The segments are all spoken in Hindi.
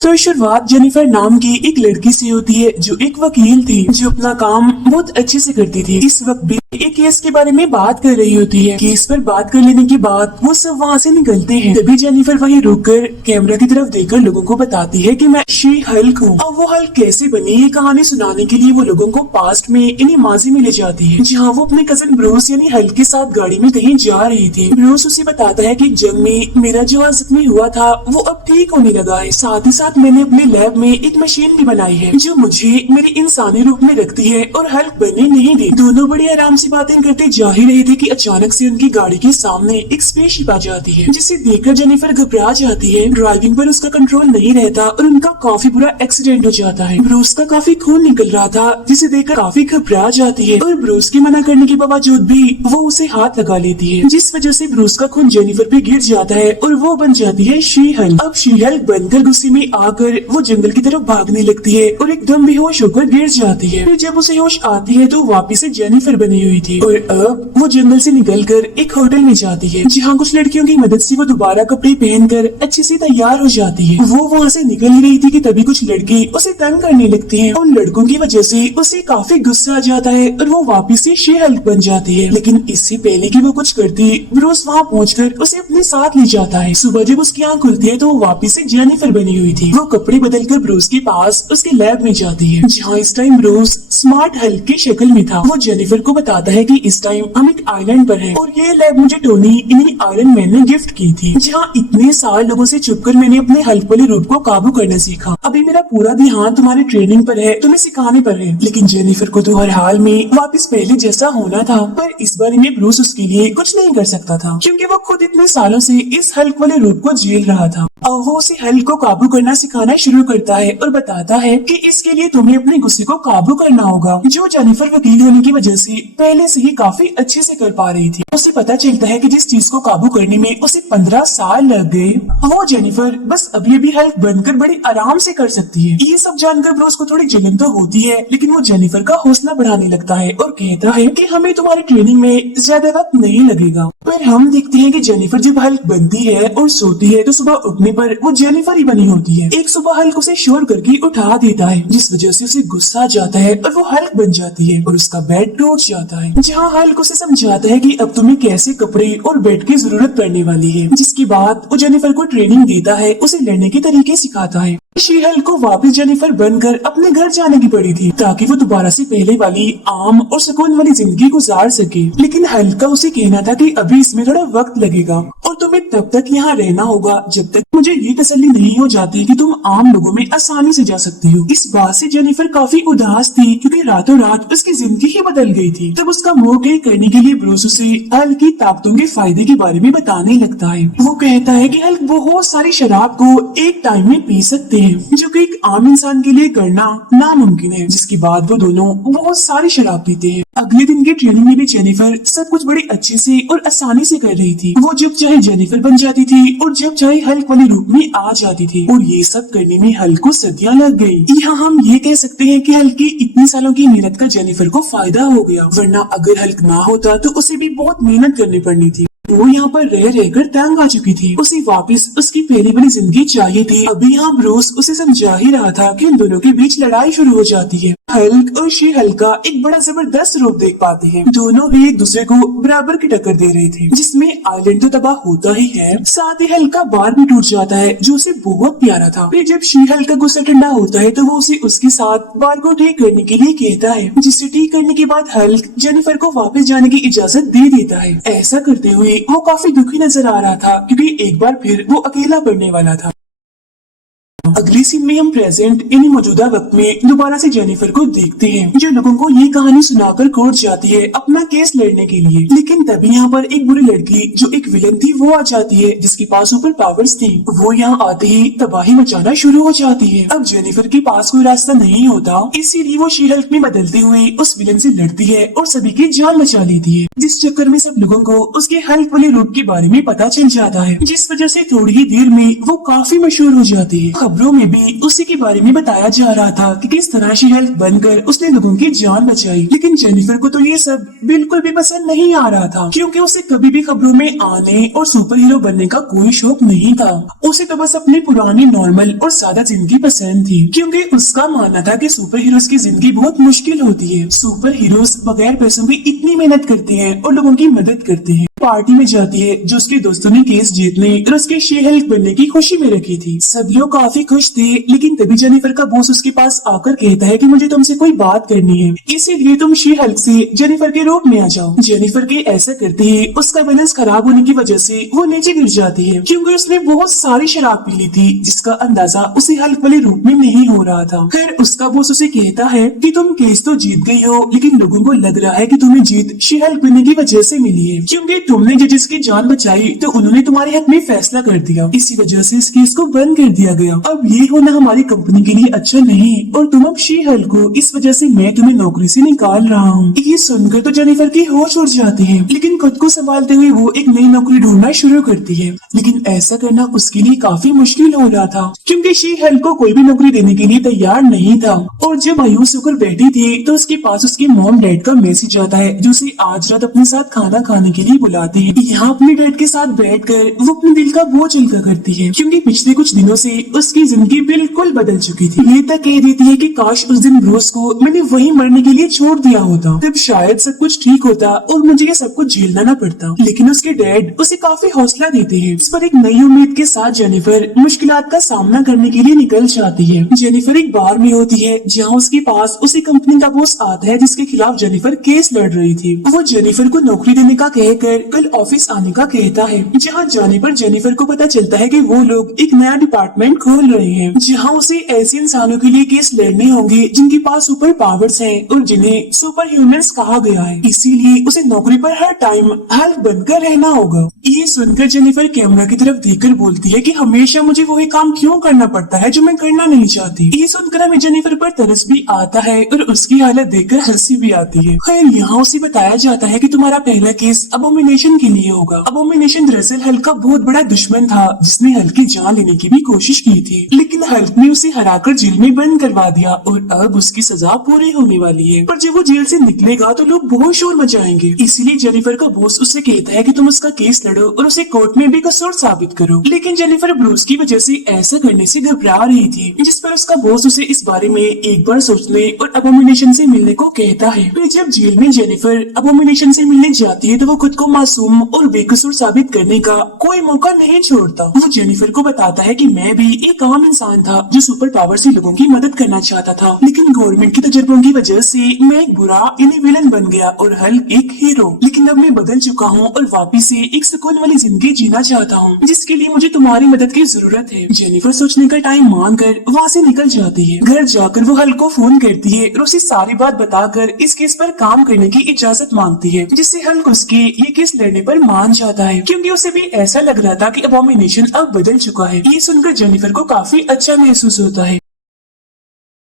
तो शुरुआत जेनिफर नाम की एक लड़की से होती है जो एक वकील थी जो अपना काम बहुत अच्छे से करती थी। इस वक्त भी एक केस के बारे में बात कर रही होती है। केस पर बात कर लेने के बाद वो सब वहाँ से निकलते हैं। तभी जेनिफर वहीं रुककर कैमरा की तरफ देखकर लोगों को बताती है कि मैं शी हल्क हूँ। अब वो हल्क कैसे बनी ये कहानी सुनाने के लिए वो लोगों को पास्ट में यानी माजी में ले जाती है, जहाँ वो अपने कजन ब्रूस यानी हल्क के साथ गाड़ी में कहीं जा रही थी। ब्रूस उसे बताता है कि जंग में मेरा जो जख्मी हुआ था वो अब ठीक होने लगा है। साथ ही साथ मैंने अपने लैब में एक मशीन भी बनाई है जो मुझे मेरे इंसानी रूप में रखती है और हल्क बनने नहीं देती। दोनों बड़ी आराम से बातें करते जा ही रहे थे कि अचानक से उनकी गाड़ी के सामने एक स्पेसशिप आ जाती है, जिसे देखकर जेनिफर घबरा जाती है। ड्राइविंग पर उसका कंट्रोल नहीं रहता और उनका काफी बुरा एक्सीडेंट हो जाता है। ब्रूस का काफी खून निकल रहा था जिसे देखकर काफी घबरा जाती है और ब्रूस के मना करने के बावजूद भी वो उसे हाथ लगा लेती है, जिस वजह से ब्रूस का खून जेनिफर पे गिर जाता है और वो बन जाती है शी हल्क। अब शी हल्क बनकर गुस्से में आकर वो जंगल की तरफ भागने लगती है और एकदम बेहोश होकर गिर जाती है। फिर जब उसे होश आती है तो वापिस से जेनिफर बनी हुई थी और अब वो जंगल से निकलकर एक होटल में जाती है, जहाँ कुछ लड़कियों की मदद से वो दोबारा कपड़े पहनकर अच्छे से तैयार हो जाती है। वो वहाँ से निकल ही रही थी कि तभी कुछ लड़के उसे तंग करने लगते हैं और लड़कों की वजह से उसे काफी गुस्सा आ जाता है और वो वापिस से शी हल्क बन जाती है। लेकिन इससे पहले कि वो कुछ करती, ब्रूस वहाँ पहुँचकर उसे अपने साथ ले जाता है। सुबह जब उसकी आँख खुलती है तो वो वापिस से जेनिफर बनी हुई थी। वो कपड़े बदलकर ब्रूस के पास उसके लैब में जाती है, जहाँ इस टाइम ब्रूस स्मार्ट हल्क की शक्ल में था। वो जेनिफर को बताता है कि इस टाइम हम एक आइलैंड पर हैं और ये लैब मुझे टोनी इन्हीं आयरन मैन ने गिफ्ट की थी, जहाँ इतने साल लोगों से छुपकर मैंने अपने हल्क वाले रूप को काबू करना सीखा। अभी मेरा पूरा ध्यान तुम्हारी ट्रेनिंग पर है, तुम्हें सिखाने पर है। लेकिन जेनिफर को तो हर हाल में वापस पहले जैसा होना था, पर इस बारे में ब्रूस उसके लिए कुछ नहीं कर सकता था, क्योंकि वो खुद इतने सालों से इस हल्क वाले रूप को झेल रहा था। अब वो उसे हल्क को काबू करना सिखाना शुरू करता है और बताता है कि इसके लिए तुम्हें अपने गुस्से को काबू करना होगा, जो जेनिफर वकील होने की वजह से पहले से ही काफी अच्छे से कर पा रही थी। उसे पता चलता है कि जिस चीज को काबू करने में उसे 15 साल लग गए, वो जेनिफर बस अभी अभी हल्क बनकर बड़ी आराम से कर सकती है। ये सब जानकर ब्रूस को थोड़ी जलन तो होती है, लेकिन वो जेनिफर का हौसला बढ़ाने लगता है और कहता है कि हमें तुम्हारी ट्रेनिंग में ज्यादा वक्त नहीं लगेगा। पर हम देखते हैं कि जेनिफर जब हल्क बनती है और सोती है तो सुबह उठने पर वो जेनिफर ही बनी होती है। एक सुबह हल्क उसे शोर करके उठा देता है, जिस वजह से उसे गुस्सा आ जाता है और वो हल्क बन जाती है और उसका बेड टूट जाता है, जहाँ हल्क उसे समझाता है कि अब तुम्हें कैसे कपड़े और बेड की जरूरत पड़ने वाली है। जिसके बाद वो जेनिफर को ट्रेनिंग देता है, उसे लड़ने के तरीके सिखाता है। शी हल्क को वापस जेनिफर बनकर अपने घर जाने की पड़ी थी, ताकि वो दोबारा से पहले वाली आम और सुकून वाली जिंदगी गुजार सके। लेकिन हल्क का उसे कहना था कि अभी इसमें थोड़ा वक्त लगेगा और तुम्हें तब तक यहाँ रहना होगा जब तक मुझे ये तसल्ली नहीं हो जाती कि तुम आम लोगों में आसानी से जा सकती हो। इस बात से जेनिफर काफी उदास थी, क्योंकि रातों रात उसकी जिंदगी ही बदल गई थी। तब उसका मोह ठीक करने के लिए ब्रूस उसे हल्क की ताकतों के फायदे के बारे में बताने लगता है। वो कहता है कि हल्क बहुत सारी शराब को एक टाइम में पी सकते हैं, जो कि एक आम इंसान के लिए करना नामुमकिन है। जिसके बाद वो दोनों बहुत सारी शराब पीते हैं। अगले दिन की ट्रेनिंग में भी जेनिफर सब कुछ बड़ी अच्छे से और आसानी से कर रही थी। वो जब चाहे जेनिफर बन जाती थी और जब चाहे हल्क वाले रूप में आ जाती थी, और ये सब करने में हल्क को सदियां लग गई। यहाँ हम ये कह सकते हैं कि हल्क की इतनी सालों की मेहनत का जेनिफर को फायदा हो गया, वरना अगर हल्क ना होता तो उसे भी बहुत मेहनत करनी पड़नी थी। वो यहाँ पर रह रहकर तंग आ चुकी थी। उसे वापस उसकी पहली वाली जिंदगी चाहिए थी। अभी यहाँ ब्रूस उसे समझा ही रहा था कि उन दोनों के बीच लड़ाई शुरू हो जाती है। हल्क और शी हल्क का एक बड़ा जबरदस्त रूप देख पाते हैं। दोनों ही एक दूसरे को बराबर की टक्कर दे रहे थे, जिसमें आइलैंड तो तबाह होता ही है, साथ ही हल्क का बार भी टूट जाता है जो उसे बहुत प्यारा था। फिर जब शी हल्क का गुस्सा ठंडा होता है तो वो उसे उसके साथ बार को ठीक करने के लिए कहता है, जिसे ठीक करने के बाद हल्क जेनिफर को वापस जाने की इजाजत दे देता है। ऐसा करते हुए वो काफी दुखी नजर आ रहा था, क्योंकि एक बार फिर वो अकेला पड़ने वाला था। अगली सीन में हम प्रेजेंट यानी मौजूदा वक्त में दोबारा से जेनिफर को देखते हैं, जो लोगों को ये कहानी सुनाकर कोर्ट जाती है अपना केस लड़ने के लिए। लेकिन तभी यहाँ पर एक बुरी लड़की जो एक विलन थी वो आ जाती है, जिसके पास सुपर पावर्स थी। वो यहाँ आते ही तबाही मचाना शुरू हो जाती है। अब जेनिफर के पास कोई रास्ता नहीं होता, इसीलिए वो शी हल्क में बदलते हुए उस विलन से लड़ती है और सभी की जान बचा लेती है। जिस चक्कर में सब लोगों को उसके हेल्प वाले रूट के बारे में पता चल जाता है, जिस वजह से थोड़ी ही देर में वो काफी मशहूर हो जाती है। खबरों में भी उसी के बारे में बताया जा रहा था कि किस तरह से हेल्प बनकर उसने लोगों की जान बचाई। लेकिन जेनिफर को तो ये सब बिल्कुल भी पसंद नहीं आ रहा था, क्योंकि उसे कभी भी खबरों में आने और सुपर हीरो बनने का कोई शौक नहीं था। उसे तो बस अपनी पुरानी नॉर्मल और सादा जिंदगी पसंद थी, क्योंकि उसका मानना था कि सुपर हीरोज की जिंदगी बहुत मुश्किल होती है। सुपर हीरोज बगैर पैसों के इतनी मेहनत करते हैं और लोगों की मदद करते हैं। पार्टी में जाती है जो उसके दोस्तों ने केस जीतने और उसके शी हल्क बनने की खुशी में रखी थी। सब लोग काफी खुश थे, लेकिन तभी जेनिफर का बॉस उसके पास आकर कहता है कि मुझे तुमसे कोई बात करनी है, इसीलिए तुम शी हल्क से जेनिफर के रूप में आ जाओ। जेनिफर के ऐसा करते ही उसका बैलेंस खराब होने की वजह से वो नीचे गिर जाती है, क्योंकि उसने बहुत सारी शराब पी ली थी, जिसका अंदाजा उसे हल्क वाले रूप में नहीं हो रहा था। फिर उसका बॉस उसे कहता है कि तुम केस तो जीत गई हो, लेकिन लोगों को लग रहा है कि तुम्हें जीत शी हल्क बनने की वजह से मिली है, क्योंकि तुमने जजेस की जान बचाई तो उन्होंने तुम्हारे हक में फैसला कर दिया। इसी वजह से इस केस को बंद कर दिया गया। अब ये होना हमारी कंपनी के लिए अच्छा नहीं, और तुम अब शी हल्क हो, इस वजह से मैं तुम्हें नौकरी से निकाल रहा हूँ। ये सुनकर तो जेनिफर की होश उड़ जाती है, लेकिन खुद को संभालते हुए वो एक नई नौकरी ढूंढना शुरू करती है। लेकिन ऐसा करना उसके लिए काफी मुश्किल हो रहा था, क्योंकि शी हल्क को कोई भी नौकरी देने के लिए तैयार नहीं था। और जब मायूस होकर बैठी थी तो उसके पास उसके मॉम डैड का मैसेज आता है, जो उसे आज रात अपने साथ खाना खाने के लिए बुलाते हैं। यहाँ अपने डैड के साथ बैठकर वो अपने दिल का बोझ हल्का करती है, क्योंकि पिछले कुछ दिनों से उसकी जिंदगी बिल्कुल बदल चुकी थी। ये तक कह देती है कि काश उस दिन ब्रूस को मैंने वही मरने के लिए छोड़ दिया होता, तब शायद सब कुछ ठीक होता और मुझे ये सब कुछ झेलना न पड़ता। लेकिन उसके डैड उसे काफी हौसला देते हैं। इस पर एक नई उम्मीद के साथ जेनिफर मुश्किलात का सामना करने के लिए निकल जाती है। जेनिफर एक बार में होती है जहाँ उसके पास उसी कंपनी का बॉस आता है जिसके खिलाफ जेनिफर केस लड़ रही थी। वो जेनिफर को नौकरी देने का कहकर कल ऑफिस आने का कहता है, जहाँ जाने पर जेनिफर को पता चलता है कि वो लोग एक नया डिपार्टमेंट खोल रहे हैं, जहाँ उसे ऐसे इंसानों के लिए केस लड़ने होंगे जिनके पास सुपर पावर्स हैं और जिन्हें सुपर ह्यूमंस कहा गया है। इसीलिए उसे नौकरी पर हर टाइम हल्क बनकर रहना होगा। ये सुनकर जेनिफर कैमरा की तरफ देखकर बोलती है कि हमेशा मुझे वही काम क्यों करना पड़ता है जो मैं करना नहीं चाहती। ये सुनकर हमें जेनिफर पर तरस भी आता है और उसकी हालत देखकर हंसी भी आती है। खैर यहाँ उसे बताया जाता है कि तुम्हारा पहला केस अबोमिनेशन के लिए होगा। अबोमिनेशन दरअसल हल्क का बहुत बड़ा दुश्मन था, जिसने हल्क की जान लेने की भी कोशिश की थी, लेकिन हल्क ने उसे हराकर जेल में बंद करवा दिया और अब उसकी सजा पूरी होने वाली है। पर जब वो जेल से निकलेगा तो लोग बहुत शोर मचाएंगे, इसीलिए जेनिफर का बॉस उससे कहता है कि तुम उसका केस लड़ो और उसे कोर्ट में भी कसूर साबित करो। लेकिन जेनिफर ब्रूस की वजह से ऐसा करने से घबरा रही थी, जिस पर उसका बॉस उसे इस बारे में एक बार सोचने और अबोमिनेशन से मिलने को कहता है। फिर जब जेल में जेनिफर अबोमिनेशन से मिलने जाती है तो वो खुद को मासूम और बेकसूर साबित करने का कोई मौका नहीं छोड़ता। वो जेनिफर को बताता है कि मैं भी एक आम इंसान था जो सुपर पावर से लोगों की मदद करना चाहता था, लेकिन गवर्नमेंट के तजर्बों की वजह से मैं एक बुरा यानी विलन बन गया और हल्क एक हीरो। लेकिन अब मैं बदल चुका हूँ और वापिस से एक सुकून वाली जिंदगी जीना चाहता हूँ, जिसके लिए मुझे तुम्हारी मदद की जरूरत है। जेनिफर सोचने का टाइम मांगकर वहाँ से निकल जाती है। घर जाकर वो हल्क को फोन करती है और उसे सारी बात बताकर इस केस पर काम करने की इजाजत मांगती है, जिससे हल्क उसके ये केस लड़ने पर मान जाता है, क्योंकि उसे भी ऐसा लग रहा था कि अबोमिनेशन अब बदल चुका है। ये सुनकर जेनिफर को काफी अच्छा महसूस होता है।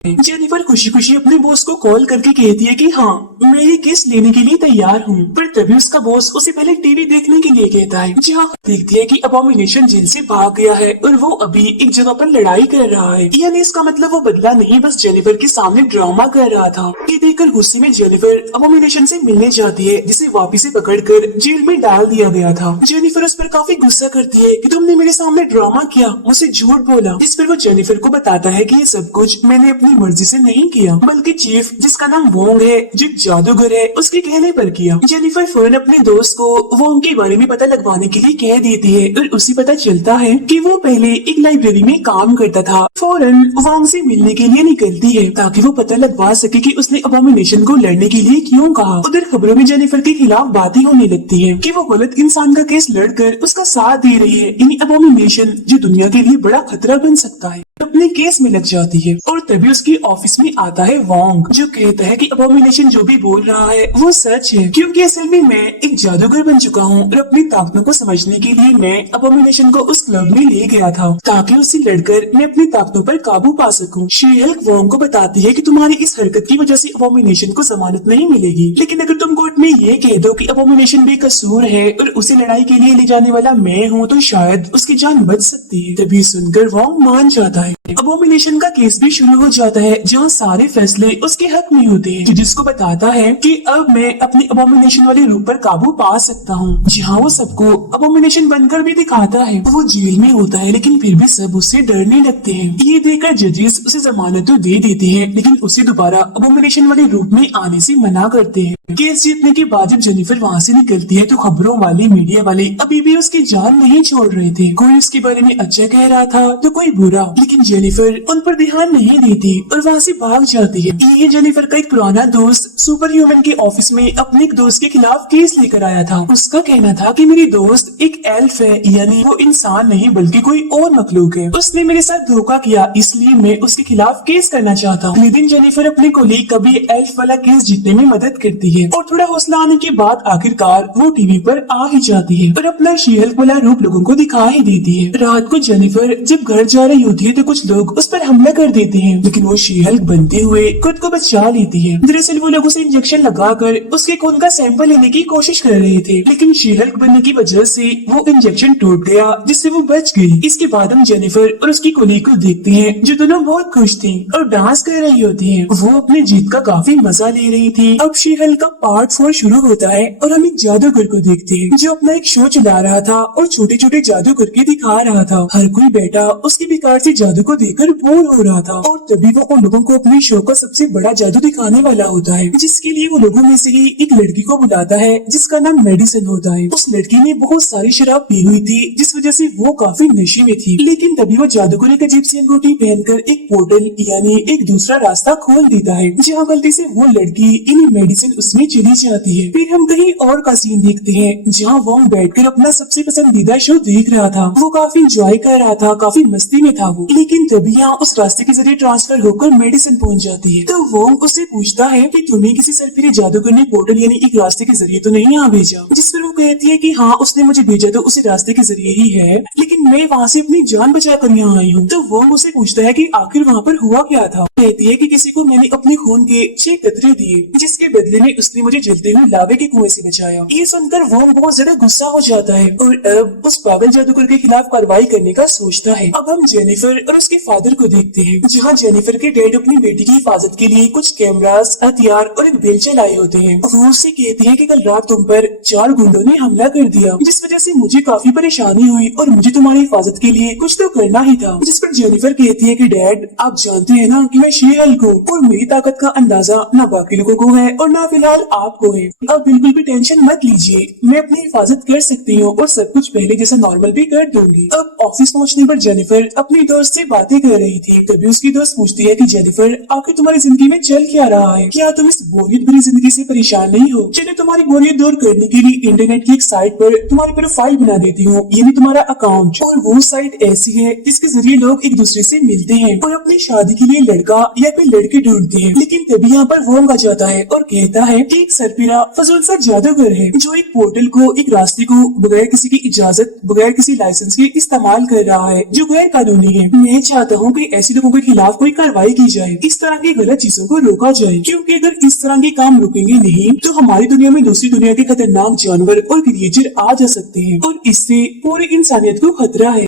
जेनिफर खुशी खुशी अपने बॉस को कॉल करके कहती है कि हाँ मैं ये केस लेने के लिए तैयार हूँ। पर तभी उसका बॉस उसे पहले टीवी देखने के लिए कहता है, जहाँ देखती है कि अबोमिनेशन जेल से भाग गया है और वो अभी एक जगह पर लड़ाई कर रहा है। यानी इसका मतलब वो बदला नहीं, बस जेनिफर के सामने ड्रामा कर रहा था। ये देखकर गुस्से में जेनिफर अबोमिनेशन से मिलने जाती है, जिसे वापिस से पकड़कर जेल में डाल दिया गया था। जेनिफर उस पर काफी गुस्सा करती है कि तुमने मेरे सामने ड्रामा किया, मुझसे झूठ बोला। इस पर वो जेनिफर को बताता है कि ये सब कुछ मैंने अपनी मर्जी से नहीं किया, बल्कि चीफ जिसका नाम वोंग है, जो जादूगर है, उसके कहने पर किया। जेनिफर फौरन अपने दोस्त को वोंग के बारे में पता लगवाने के लिए कह देती है और उसे पता चलता है कि वो पहले एक लाइब्रेरी में काम करता था। फौरन वोंग से मिलने के लिए निकलती है ताकि वो पता लगवा सके कि उसने अबोमिनेशन को लड़ने के लिए क्यों कहा। उधर खबरों में जेनिफर के खिलाफ बातें होने लगती है कि वो गलत इंसान का केस लड़कर उसका साथ दे रही है, यानी अबोमिनेशन, जो दुनिया के लिए बड़ा खतरा बन सकता है। अपने केस में लग जाती है और तभी उसके ऑफिस में आता है वोंग, जो कहता है कि अबोमिनेशन जो भी बोल रहा है वो सच है, क्योंकि असल में मैं एक जादूगर बन चुका हूँ और अपनी ताकतों को समझने के लिए मैं अबोमिनेशन को उस क्लब में ले गया था ताकि उससे लड़कर मैं अपनी ताकतों पर काबू पा सकूं। शी हल्क वोंग को बताती है कि तुम्हारी इस हरकत की वजह से अबोमिनेशन को जमानत नहीं मिलेगी, लेकिन अगर तुम कोर्ट में ये कह दो कि अबोमिनेशन बेकसूर है और उसे लड़ाई के लिए ले जाने वाला मैं हूँ तो शायद उसकी जान बच सकती है। तभी सुनकर वोंग मान जाता है। अबोमिनेशन का केस भी शुरू हो जाता है जहाँ सारे फैसले उसके हक में होते हैं, जिसको बताता है कि अब मैं अपने अबोमिनेशन वाले रूप पर काबू पा सकता हूँ, जहाँ वो सबको अबोमिनेशन बनकर भी दिखाता है। वो जेल में होता है लेकिन फिर भी सब उससे डरने लगते हैं। ये देखकर जजेस उसे जमानत तो दे देते हैं लेकिन उसे दोबारा अबोमिनेशन वाले रूप में आने से मना करते हैं। केस जीतने के बाद जब जेनिफर वहाँ से निकलती है तो खबरों वाले मीडिया वाले अभी भी उसकी जान नहीं छोड़ रहे थे। कोई उसके बारे में अच्छा कह रहा था तो कोई बुरा, लेकिन जेनिफर उन पर ध्यान नहीं देती और वहाँ से भाग जाती है। ये जेनिफर का एक पुराना दोस्त सुपर ह्यूमन के ऑफिस में अपने एक दोस्त के खिलाफ केस लेकर आया था। उसका कहना था कि मेरी दोस्त एक एल्फ है, यानी वो इंसान नहीं बल्कि कोई और मखलूक है। उसने मेरे साथ धोखा किया, इसलिए मैं उसके खिलाफ केस करना चाहता हूँ। लेकिन जेनिफर अपने कोलीग का भी एल्फ वाला केस जीतने में मदद करती है और थोड़ा हौसला आने के बाद आखिरकार वो टीवी पर आ ही जाती है और अपना शी-हल्क वाला रूप लोगों को दिखा ही देती है। रात को जेनिफर जब घर जा रही होती है तो कुछ लोग उस पर हमला कर देते हैं, लेकिन वो शी-हल्क बनते हुए खुद को बचा लेती है। दरअसल वो लोग उसे इंजेक्शन लगाकर उसके खून का सैंपल लेने की कोशिश कर रहे थे, लेकिन शी-हल्क बनने की वजह से वो इंजेक्शन टूट गया जिससे वो बच गई। इसके बाद हम जेनिफर और उसकी कोलीग को देखते हैं जो दोनों बहुत खुश थी और डांस कर रही होती है। वो अपनी जीत का काफी मजा ले रही थी। अब शी-हल्क का पार्ट 4 शुरू होता है और हम एक जादूगर को देखते हैं जो अपना एक शो चला रहा था और छोटे छोटे जादू करके दिखा रहा था। हर कोई बैठा उसके बेकार से जादू को देखकर बोर हो रहा था और तभी वो उन लोगों को अपने शो का सबसे बड़ा जादू दिखाने वाला होता है, जिसके लिए वो लोगों में से ही एक लड़की को बुलाता है जिसका नाम मेडिसन होता है। उस लड़की ने बहुत सारी शराब पी हुई थी जिस वजह से वो काफी नशे में थी, लेकिन तभी वो जादूगर एक अजीब सी अंगूठी पहनकर एक पोर्टल यानी एक दूसरा रास्ता खोल देता है, जहाँ गलती से वो लड़की इन मेडिसिन उसमें चली जाती है। फिर हम कहीं और का सीन देखते हैं जहाँ वोंग बैठकर अपना सबसे पसंदीदा शो देख रहा था। वो काफी एंजॉय कर रहा था, काफी मस्ती में था वो, लेकिन तभी यहाँ उस रास्ते के जरिए ट्रांसफर होकर मेडिसिन पहुँच जाती है। तो वोंग उससे पूछता है कि तुम्हें किसी सरफिरे जादूगर ने पोर्टल यानी एक रास्ते के जरिए तो नहीं यहाँ भेजा, जिस पर वो कहती है कि हाँ उसने मुझे भेजा तो उसी रास्ते के जरिए ही है, लेकिन मैं वहाँ से अपनी जान बचा कर यहाँ आई हूँ। तो वोंग उसे पूछता है कि आखिर वहाँ पर हुआ क्या था। कहती है कि किसी को मैंने अपने खून के 6 कतरे दिए, जिसके बदले में उसने मुझे जलते हुए लावे के कुएं से बचाया। ये सुनकर वोंग बहुत ज्यादा गुस्सा हो जाता है और अब उस पागल जादूगर के खिलाफ कार्रवाई करने का सोचता है। अब हम जेनिफर और उसके फादर को देखते हैं, जहाँ जेनिफर के डैड अपनी बेटी की हिफाजत के लिए कुछ कैमरास, हथियार और एक बेलचा लाए होते हैं। वो उससे कहती है कि कल रात तुम पर 4 गुंडों ने हमला कर दिया, जिस वजह से मुझे काफी परेशानी हुई और मुझे तुम्हारी हिफाजत के लिए कुछ तो करना ही था। जिस पर जेनिफर कहती है कि डैड आप जानते हैं ना कि मैं शी-हल्क हूँ और मेरी ताकत का अंदाजा न बाकी लोगों को है और न फिलहाल आपको है। अब बिल्कुल भी टेंशन मत लीजिए, मैं अपनी हिफाजत कर सकती हूँ और सब कुछ पहले जैसा नॉर्मल भी कर दूंगी। अब ऑफिस पहुँचने पर जेनिफर अपनी दोस्त से बातें कर रही थी, तभी उसकी दोस्त पूछती है कि जेनिफर आखिर तुम्हारी जिंदगी में चल क्या रहा है, क्या तुम इस बोरियत भरी जिंदगी से परेशान नहीं हो? चलिए तुम्हारी बोरियत दूर करने के लिए इंटरनेट की एक साइट पर तुम्हारी प्रोफाइल बना देती हूँ, यानी तुम्हारा अकाउंट। और वो साइट ऐसी है जिसके जरिए लोग एक दूसरे से मिलते हैं और अपनी शादी के लिए लड़का या फिर लड़की ढूंढते हैं। लेकिन तभी यहाँ पर वोंग आ जाता है और कहता है कि एक सरपिरा फजूल सा जादूगर है जो एक पोर्टल को, एक रास्ते को बगैर किसी की इजाजत, बगैर किसी लाइसेंस के इस्तेमाल कर रहा है, जो गैर कानूनी है। मैं चाहता हूँ कि ऐसे लोगों के खिलाफ कोई कार्रवाई की जाए, इस तरह की गलत चीजों को रोका जाए, क्योंकि अगर इस तरह के काम रुकेंगे नहीं तो हमारी दुनिया में दूसरी दुनिया के खतरनाक जानवर और क्रिएचर आ जा सकते हैं और इससे पूरी इंसानियत को खतरा है।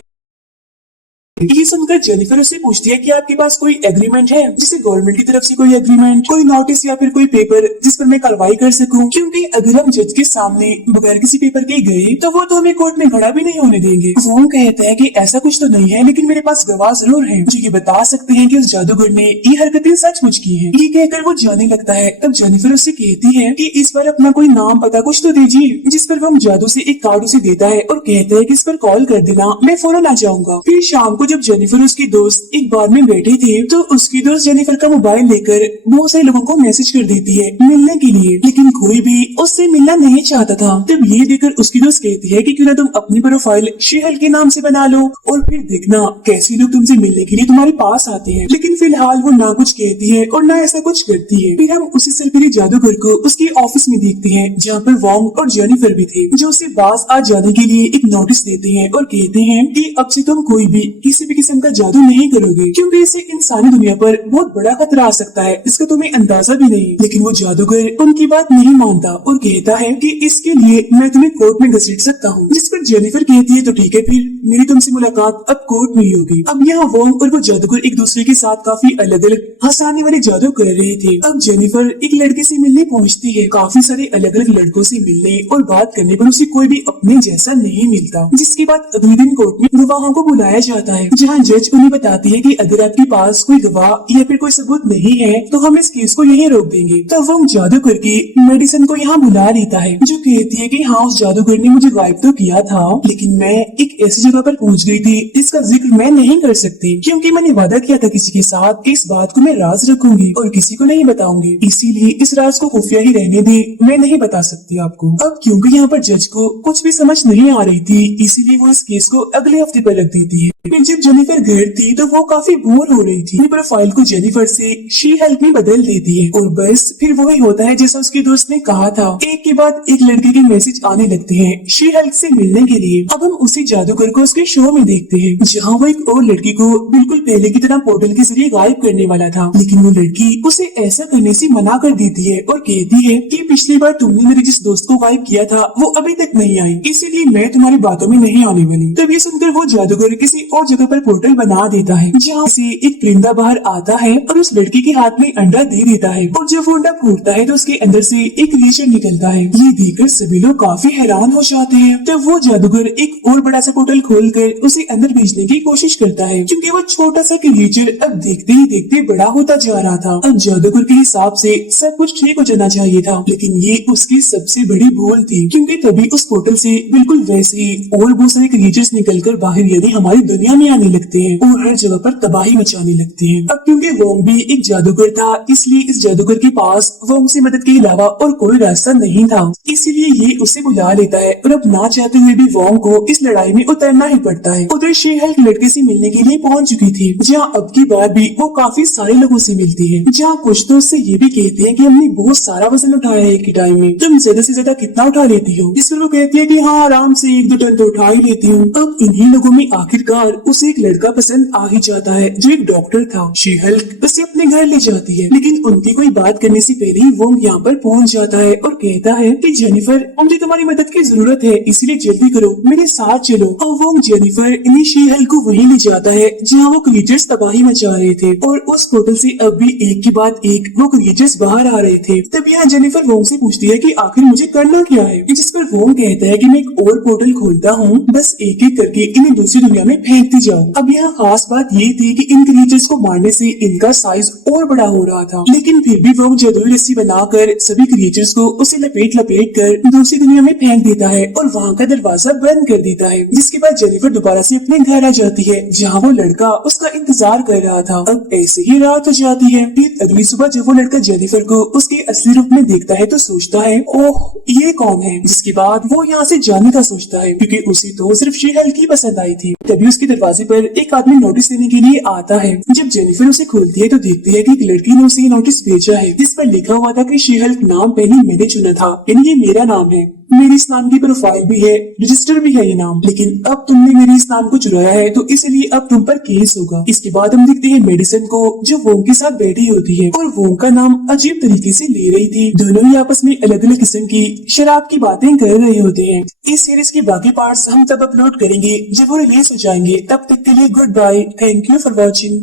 ये सुनकर जेनिफर उससे पूछती है कि आपके पास कोई एग्रीमेंट है, जैसे गवर्नमेंट की तरफ से कोई एग्रीमेंट, कोई नोटिस या फिर कोई पेपर जिस पर मैं कार्रवाई कर सकूं, क्योंकि अगर हम जज के सामने बगैर किसी पेपर के गए तो वो तो हमें कोर्ट में खड़ा भी नहीं होने देंगे। वो कहता है कि ऐसा कुछ तो नहीं है, लेकिन मेरे पास गवाह जरूर है जो ये बता सकते हैं कि उस जादूगर ने ये हरकतें सचमुच की है। ये कहकर वो जाने लगता है। तब जेनिफर उससे कहती है कि इस बार अपना कोई नाम पता कुछ तो दीजिए, जिस पर वो जादू से एक कार्ड उसे देता है और कहता है कि इस पर कॉल कर देना, मैं फौरन आ जाऊंगा। फिर शाम को जब जेनिफर और उसकी दोस्त एक बार में बैठे थे तो उसकी दोस्त जेनिफर का मोबाइल लेकर बहुत सारे लोगों को मैसेज कर देती है मिलने के लिए, लेकिन कोई भी उससे मिलना नहीं चाहता था। तब ये देखकर उसकी दोस्त कहती है कि क्यों ना तुम अपनी प्रोफाइल शीहल के नाम से बना लो और फिर देखना कैसे लोग तुमसे मिलने के लिए तुम्हारे पास आते हैं। लेकिन फिलहाल वो ना कुछ कहती है और ना ऐसा कुछ करती है। फिर हम उसी सरपरी जादूगर को उसके ऑफिस में देखते हैं जहाँ पर वोंग और जेनिफर भी थे, जो उसे बाज आ जाने के लिए एक नोटिस देते हैं और कहते हैं कि अब से तुम कोई भी किसी भी किस्म का जादू नहीं करोगे क्योंकि इससे इंसानी दुनिया पर बहुत बड़ा खतरा आ सकता है, इसका तुम्हें अंदाजा भी नहीं। लेकिन वो जादूगर उनकी बात नहीं मानता और कहता है कि इसके लिए मैं तुम्हें कोर्ट में घसीट सकता हूँ। जिस पर जेनिफर कहती है तो ठीक है, फिर मेरी तुमसे मुलाकात अब कोर्ट में ही होगी। अब यहाँ वोंग और वो जादूगर एक दूसरे के साथ काफी अलग अलग हंसाने वाले जादू कर रहे थे। अब जेनिफर एक लड़के से मिलने पहुँचती है। काफी सारे अलग अलग लड़कों से मिलने और बात करने पर उसे कोई भी अपने जैसा नहीं मिलता। जिसके बाद अगले दिन कोर्ट में गवाहों को बुलाया जाता है, जहाँ जज उन्हें बताती है कि अगर आपके पास कोई गवाह या फिर कोई सबूत नहीं है तो हम इस केस को यहीं रोक देंगे। तब वो जादू करके मेडिसन को यहाँ बुला लेता है, जो कहती है कि हाँ, उस जादूगर ने मुझे गायब तो किया था लेकिन मैं एक ऐसी जगह पर पहुँच गई थी जिसका जिक्र मैं नहीं कर सकती क्योंकि मैंने वादा किया था किसी के साथ कि इस बात को मैं राज रखूंगी और किसी को नहीं बताऊंगी, इसीलिए इस राज को खुफिया ही रहने दे, मैं नहीं बता सकती आपको। अब क्योंकि यहाँ पर जज को कुछ भी समझ नहीं आ रही थी इसीलिए वो इस केस को अगले हफ्ते पर रख देती है। फिर जब जेनिफर घर थी तो वो काफी बोर हो रही थी। अपनी प्रोफाइल को जेनिफर से शी हेल्प में बदल देती है और बस फिर वही होता है जैसा उसके दोस्त ने कहा था, एक के बाद एक लड़के के मैसेज आने लगते हैं शी हेल्प से मिलने के लिए। अब हम उसी जादूगर को उसके शो में देखते हैं जहाँ वो एक और लड़की को बिल्कुल पहले की तरह पोर्टल के जरिए गायब करने वाला था, लेकिन वो लड़की उसे ऐसा करने से मना कर देती है और कहती है कि पिछली बार तुमने मेरे जिस दोस्त को गायब किया था वो अभी तक नहीं आई, इसीलिए मैं तुम्हारी बातों में नहीं आने वाली। तब ये सुनकर वो जादूगर किसी और जगह पर पोर्टल बना देता है जहाँ से एक परिंदा बाहर आता है और उस लड़की के हाथ में अंडा दे देता है और जब वो अंडा फूटता है तो उसके अंदर से एक क्रिएचर निकलता है। ये देखकर सभी लोग काफी हैरान हो जाते हैं। तब वो जादूगर एक और बड़ा सा पोर्टल खोलकर उसे अंदर भेजने की कोशिश करता है क्योंकि वो छोटा सा क्रिएचर अब देखते ही देखते बड़ा होता जा रहा था। अब जादूगर के हिसाब से सब कुछ ठीक हो जाना चाहिए था, लेकिन ये उसकी सबसे बड़ी भूल थी क्योंकि तभी उस पोर्टल से बिल्कुल वैसे ही और बहुत सारे क्रिएचर्स निकलकर बाहर यानी हमारी दुनिया में आने लगते हैं और हर जगह पर तबाही मचाने लगते हैं। अब क्योंकि वोंग भी एक जादूगर था इसलिए इस जादूगर के पास वोंग से मदद के अलावा और कोई रास्ता नहीं था, इसीलिए ये उसे बुला लेता है और अब ना चाहते हुए भी वोंग को इस लड़ाई में उतरना ही पड़ता है। उधर शी हेल्प लड़के से मिलने के लिए पहुंच चुकी थी, जहाँ अब की बार भी वो काफी सारे लोगों से मिलती है, जहाँ कुछ तो उससे ये भी कहते हैं कि हमने बहुत सारा वजन उठाया है एक ही टाइम में, तुम ज्यादा से ज्यादा कितना उठा लेती हो? जिस पर वो कहती है कि हाँ, आराम से 1-2 टन तो उठा ही लेती हूँ। अब इन्हीं लोगों में आखिरकार उसे एक लड़का पसंद आ ही जाता है जो एक डॉक्टर था। शी हेल्प उसे अपने घर ले जाती है, लेकिन उनकी कोई बात करने से पहले ही वो यहाँ पर पहुँच जाता है और कहता है कि जेनिफर, मुझे तुम्हारी मदद की जरूरत है, इसलिए जल्दी करो, मेरे साथ चलो। और वो जेनिफर इन्हीं शी हेल्प को वहीं ले जाता है जहाँ वो क्रिएचर्स तबाही मचा रहे थे और उस पोर्टल से अब भी एक के बाद एक वो क्रिएचर्स बाहर आ रहे थे। तब यहाँ जेनिफर वोंग से पूछती है कि आखिर मुझे करना क्या है, जिस पर वोंग कहता है कि मैं एक और पोर्टल खोलता हूँ, बस एक एक करके इन्हें दूसरी दुनिया में फेंकती जाओ। अब यहाँ खास बात ये थी कि इन क्रिएचर्स को मारने से इनका साइज और बड़ा हो रहा था, लेकिन फिर भी वोंग जादुई रस्सी बनाकर सभी क्रिएचर्स को उसे लपेट लपेट कर दूसरी दुनिया में फेंक देता है और वहाँ का दरवाजा बंद कर देता है। जिसके बाद जेनिफर दोबारा से अपने घर आ जाती है जहाँ वो लड़का उसका इंतजार कर रहा था। अब ऐसे ही रात हो जाती है। फिर अगली सुबह जब वो लड़का जेनिफर को उसके असली रूप में देखता है तो सोचता है, ओह ये कौन है। जिसके बाद वो यहाँ से जाने का सोचता है क्योंकि उसे तो सिर्फ शी हेल्प की पसंद आई थी। तभी उसके दरवाजे पर एक आदमी नोटिस देने के लिए आता है। जब जेनिफर उसे खोलती है तो देखती है कि एक लड़की ने उसे नोटिस भेजा है जिस पर लिखा हुआ था कि शी हेल्प नाम पहले मैंने चुना था, यानी ये मेरा नाम है, मेरी इस नाम की प्रोफाइल भी है, रजिस्टर भी है ये नाम, लेकिन अब तुमने मेरे इस नाम को चुराया है तो इसलिए अब तुम पर केस होगा। इसके बाद हम देखते हैं मेडिसन को जो वोंग के साथ बैठी होती है और वोंग का नाम अजीब तरीके से ले रही थी। दोनों ही आपस में अलग अलग किस्म की शराब की बातें कर रहे होते हैं। इस सीरीज के बाकी पार्ट्स हम तब अपलोड करेंगे जब वो रिलीज हो जाएंगे। तब तक के लिए goodbye, thank you for watching.